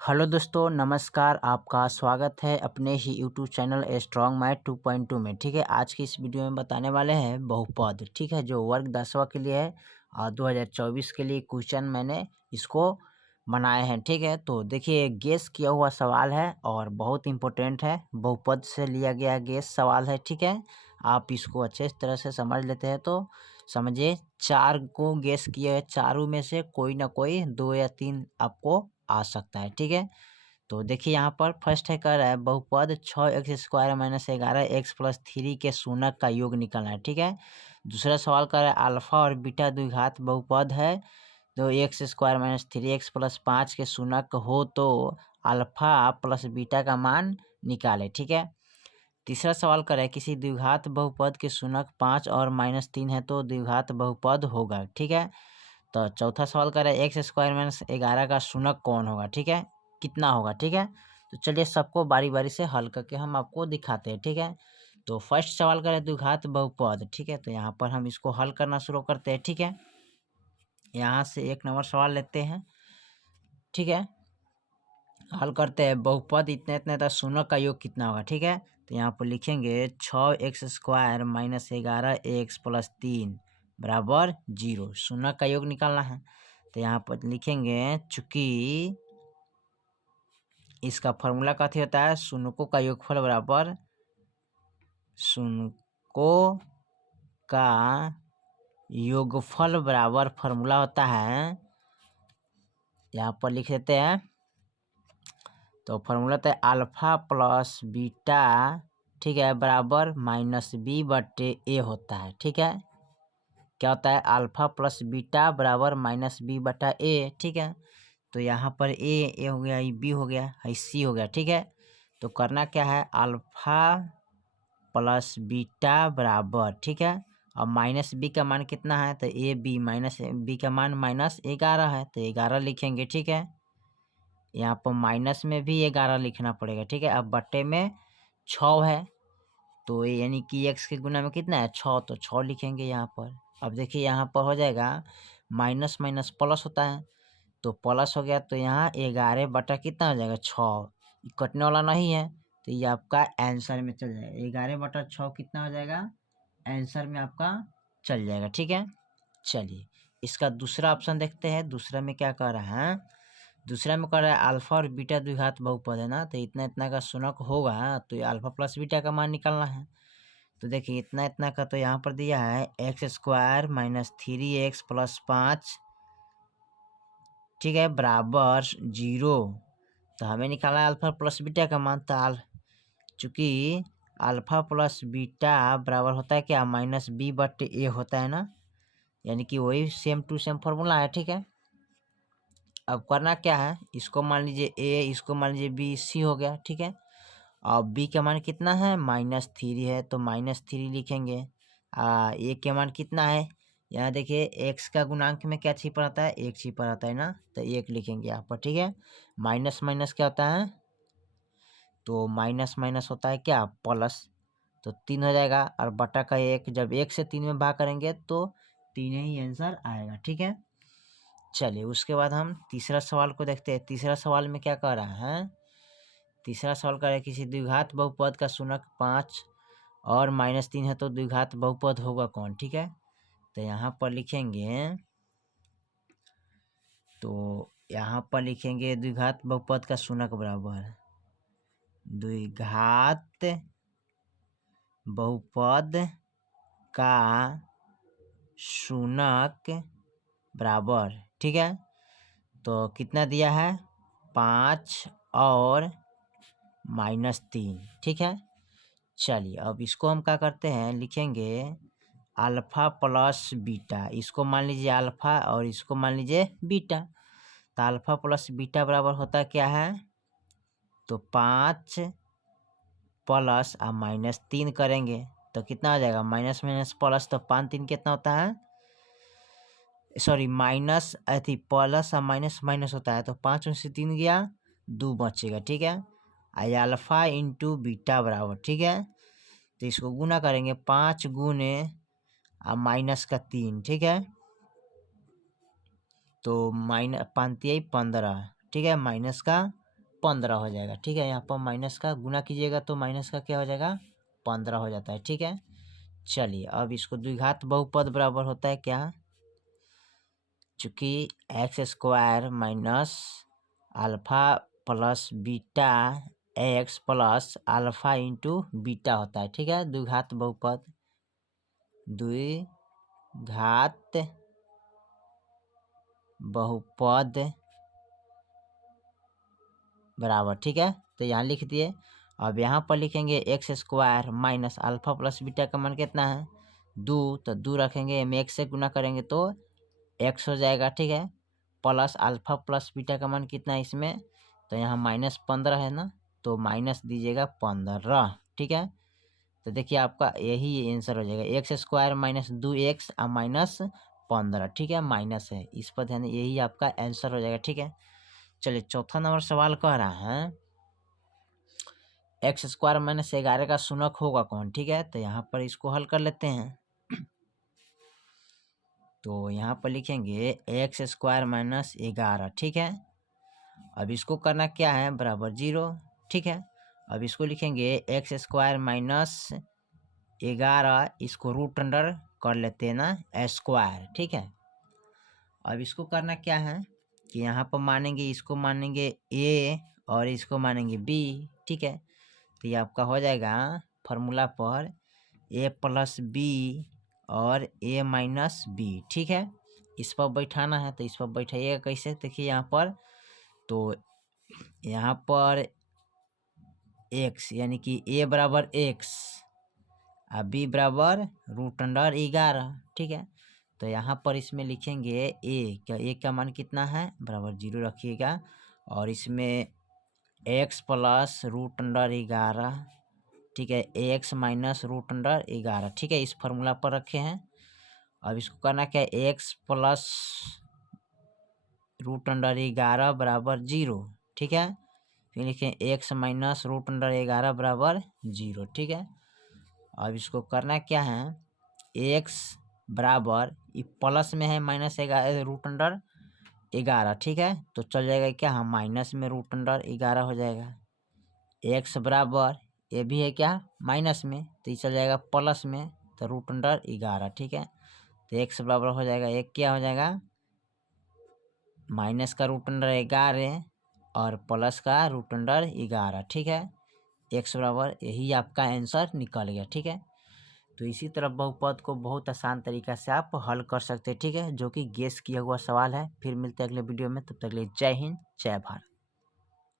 Hello दोस्तों, नमस्कार। आपका स्वागत है अपने ही यूट्यूब चैनल स्ट्रॉन्ग मैथ 2.2 में। ठीक है, आज की इस वीडियो में बताने वाले हैं बहुपद। ठीक है, जो वर्ग 10वां के लिए है और 2024 के लिए क्वेश्चन मैंने इसको बनाए हैं। ठीक है, तो देखिए गेस किया हुआ सवाल है और बहुत इम्पोर्टेंट है, बहुपद से लिया गया गेस सवाल है। ठीक है, आप इसको अच्छे तरह से समझ लेते हैं तो समझिए 4 को गेस किए हैं, चारों में से कोई ना कोई 2 या 3 आपको आ सकता है। ठीक है, तो देखिए यहाँ पर फर्स्ट है, कह रहा है बहुपद 6x² माइनस 11x+3 के शूनक का योग निकालना है। ठीक है, दूसरा सवाल कर रहा है अल्फा और बीटा द्विघात बहुपद है तो x² माइनस 3x+5 के शूनक हो तो अल्फा प्लस बीटा का मान निकाले। ठीक है, तीसरा सवाल कर रहा है किसी द्विघात बहुपद के शूनक 5 और -3 है तो द्विघात बहुपद होगा। ठीक है, तो चौथा सवाल कर रहा है x² माइनस 11 का शूनक कौन होगा। ठीक है, कितना होगा। ठीक है, तो चलिए सबको बारी बारी से हल करके हम आपको दिखाते हैं। ठीक है, तो फर्स्ट सवाल कर रहे हैं द्विघात बहुपद। ठीक है, तो यहाँ पर हम इसको हल करना शुरू करते हैं। ठीक है, यहाँ से 1 नंबर सवाल लेते हैं। ठीक है, हल करते हैं बहुपद इतने इतने तक शूनक का योग कितना होगा। ठीक है, तो यहाँ पर लिखेंगे 6x² माइनस 11x+3 बराबर 0। शूनक का योग निकालना है तो यहाँ पर लिखेंगे चूंकि इसका फॉर्मूला कथी होता है, शूनकों का योगफल बराबर शूनकों का योगफल बराबर फॉर्मूला होता है, यहाँ पर लिख देते हैं। तो फॉर्मूला होता है अल्फा प्लस बीटा, ठीक है, बराबर -b/a होता है। ठीक है, क्या होता है अल्फा प्लस बीटा बराबर -b/a। ठीक है, तो यहाँ पर ए हो गया, ये बी हो गया, ये सी हो गया। ठीक है, तो करना क्या है अल्फा प्लस बीटा बराबर, ठीक है, और -b का मान कितना है तो ए बी, -b का मान -11 है तो 11 लिखेंगे। ठीक है, यहाँ पर माइनस में भी 11 लिखना पड़ेगा। ठीक है, अब बट्टे में 6 है तो यानी कि x के गुना में कितना है 6, तो 6 लिखेंगे यहाँ पर। अब देखिए यहाँ पर हो जाएगा माइनस माइनस प्लस होता है तो प्लस हो गया, तो यहाँ 11 बटा कितना हो जाएगा 6, कटने वाला नहीं है तो ये आपका आंसर में चल जाएगा। 11/6 कितना हो जाएगा, आंसर में आपका चल जाएगा। ठीक है, चलिए इसका दूसरा ऑप्शन देखते हैं। दूसरा में क्या कह रहा है, दूसरा में कह रहा है अल्फा और बीटा द्विघात बहुपद है ना, तो इतना इतना का शूनक होगा तो ये अल्फा प्लस बीटा का मान निकालना है। तो देखिए इतना इतना का तो यहाँ पर दिया है x² माइनस 3x+5, ठीक है, बराबर 0। तो हमें निकालना है अल्फा प्लस बीटा का मान। तो चूंकि अल्फा प्लस बीटा बराबर होता है क्या -b/a होता है ना, यानी कि वही सेम टू सेम फॉर्मूला है। ठीक है, अब करना क्या है, इसको मान लीजिए ए, इसको मान लीजिए बी, सी हो गया। ठीक है, और बी का मान कितना है -3 है तो -3 लिखेंगे। ए के मान कितना है, यहाँ देखिए एक्स का गुणांक में क्या छिपा रहता है, 1 छिपा रहता है ना, तो 1 लिखेंगे यहाँ पर। ठीक है, माइनस माइनस क्या होता है, तो माइनस माइनस होता है क्या प्लस, तो 3 हो जाएगा, और बटा का 1, जब 1 से 3 में भाग करेंगे तो 3 ही आंसर आएगा। ठीक है, चलिए उसके बाद हम तीसरा सवाल को देखते हैं। तीसरा सवाल में क्या कह रहा है, तीसरा सवाल कर रहा है किसी द्विघात बहुपद का शूनक 5 और -3 है तो द्विघात बहुपद होगा कौन। ठीक है, तो यहाँ पर लिखेंगे, तो यहाँ पर लिखेंगे द्विघात बहुपद का शूनक बराबर द्विघात बहुपद का शूनक बराबर, ठीक है, तो कितना दिया है 5 और -3। ठीक है, चलिए अब इसको हम क्या करते हैं, लिखेंगे अल्फा प्लस बीटा, इसको मान लीजिए अल्फा और इसको मान लीजिए बीटा। तो अल्फा प्लस बीटा बराबर होता क्या है, तो 5 प्लस और -3 करेंगे तो कितना हो जाएगा, माइनस माइनस प्लस, तो 5 3 कितना होता है, सॉरी माइनस अथी प्लस और माइनस माइनस होता है, तो 5 में से 3 गया 2 बचेगा। ठीक है, अल्फा इंटू बीटा बराबर, ठीक है, तो इसको गुना करेंगे 5 गुने माइनस का 3, ठीक है, तो -5 15, ठीक है, माइनस का 15 हो जाएगा। ठीक है, यहाँ पर माइनस का गुना कीजिएगा तो माइनस का क्या हो जाएगा 15 हो जाता है। ठीक है, चलिए अब इसको द्विघात बहुपद बराबर होता है क्या, चूँकि x square minus alpha plus beta x plus alpha into beta होता है। ठीक है, द्विघात बहुपद, द्विघात बहुपद बराबर। ठीक है, तो यहाँ लिख दिए। अब यहाँ पर लिखेंगे x square minus alpha plus beta का मान कितना है 2, तो 2 रखेंगे, में एक्स से गुना करेंगे तो एक्स हो जाएगा। ठीक है, प्लस अल्फ़ा प्लस बीटा का मान कितना है इसमें, तो यहाँ -15 है ना, तो माइनस दीजिएगा 15। ठीक है, तो देखिए आपका यही आंसर हो जाएगा, एक्स स्क्वायर माइनस 2x और माइनस 15। ठीक है, माइनस है, इस पर ध्यान, यही आपका आंसर हो जाएगा। ठीक है, चलिए चौथा नंबर सवाल कह रहा है एक्स स्क्वायर माइनस 11 का शून्यक होगा कौन। ठीक है, तो यहाँ पर इसको हल कर लेते हैं। तो यहाँ पर लिखेंगे एक्स स्क्वायर माइनस 11। ठीक है, अब इसको करना क्या है बराबर 0। ठीक है, अब इसको लिखेंगे एक्स स्क्वायर माइनस 11, इसको रूट अंडर कर लेते हैं ना स्क्वायर। ठीक है, अब इसको करना क्या है कि यहाँ पर मानेंगे, इसको मानेंगे ए और इसको मानेंगे बी। ठीक है, तो ये आपका हो जाएगा फार्मूला पर ए प्लस बी और ए माइनस बी। ठीक है, इस पर बैठाना है, तो इस पर बैठाइएगा कैसे, देखिए यहाँ पर, तो यहाँ पर एक्स यानी कि ए बराबर एक्स और बी बराबर रूट अंडर 11। ठीक है, तो यहाँ पर इसमें लिखेंगे ए का मान कितना है बराबर 0 रखिएगा, और इसमें एक्स प्लस रूट अंडर 11। ठीक है, एक्स माइनस रूट अंडर 11। ठीक है, इस फार्मूला पर रखे हैं। अब इसको करना क्या है, एक्स प्लस रूट अंडर 11 बराबर 0। ठीक है, फिर लिखें एक्स माइनस रूट अंडर 11 बराबर 0। ठीक है, अब इसको करना क्या है, एक्स बराबर ये प्लस में है माइनस रूट अंडर 11। ठीक है, तो चल जाएगा क्या, हम माइनस में रूट अंडर 11 हो जाएगा। एक्स बराबर ये भी है क्या माइनस में, तो ये चल जाएगा प्लस में, तो रूट अंडर 11। ठीक है, तो एक्स बराबर हो जाएगा, एक क्या हो जाएगा माइनस का रूट अंडर 11 और प्लस का रूट अंडर 11। ठीक है, एक्स बराबर, यही आपका आंसर निकल गया। ठीक है, तो इसी तरह बहुपद को बहुत आसान तरीका से आप हल कर सकते हैं। ठीक है, जो कि गेस किया हुआ सवाल है। फिर मिलते हैं अगले वीडियो में, तब तक के लिए जय हिंद जय भारत।